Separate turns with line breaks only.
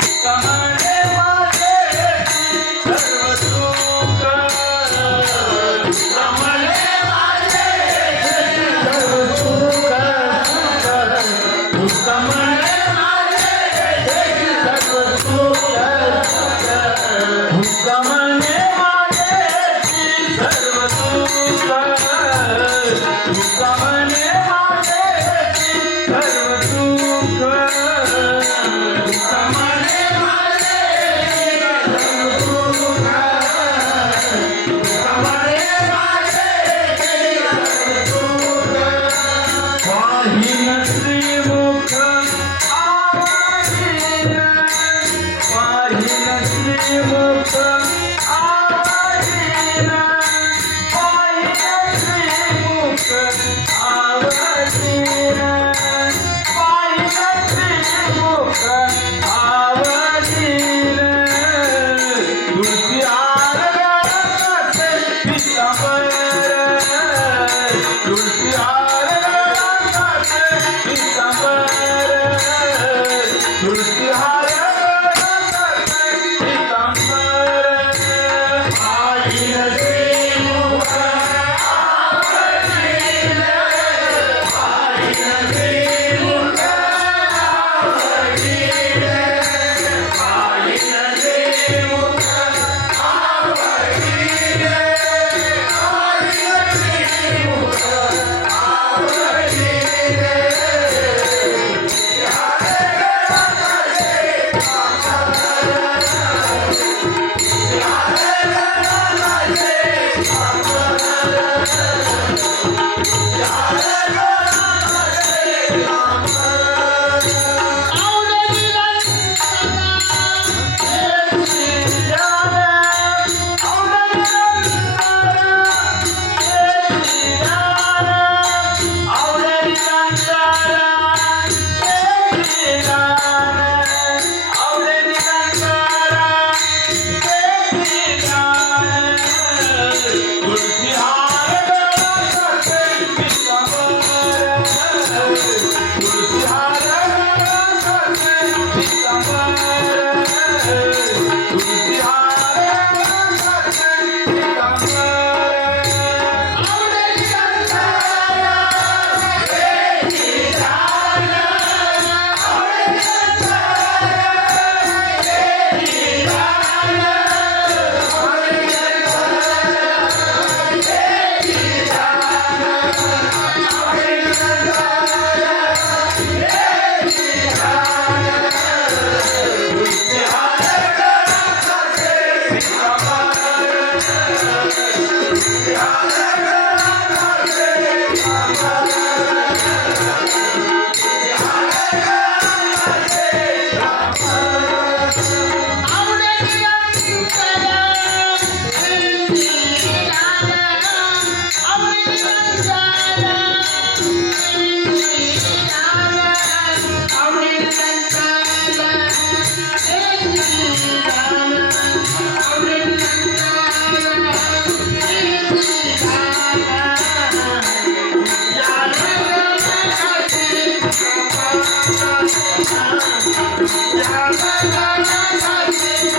Come on.
Thank you. Jai Jai Jai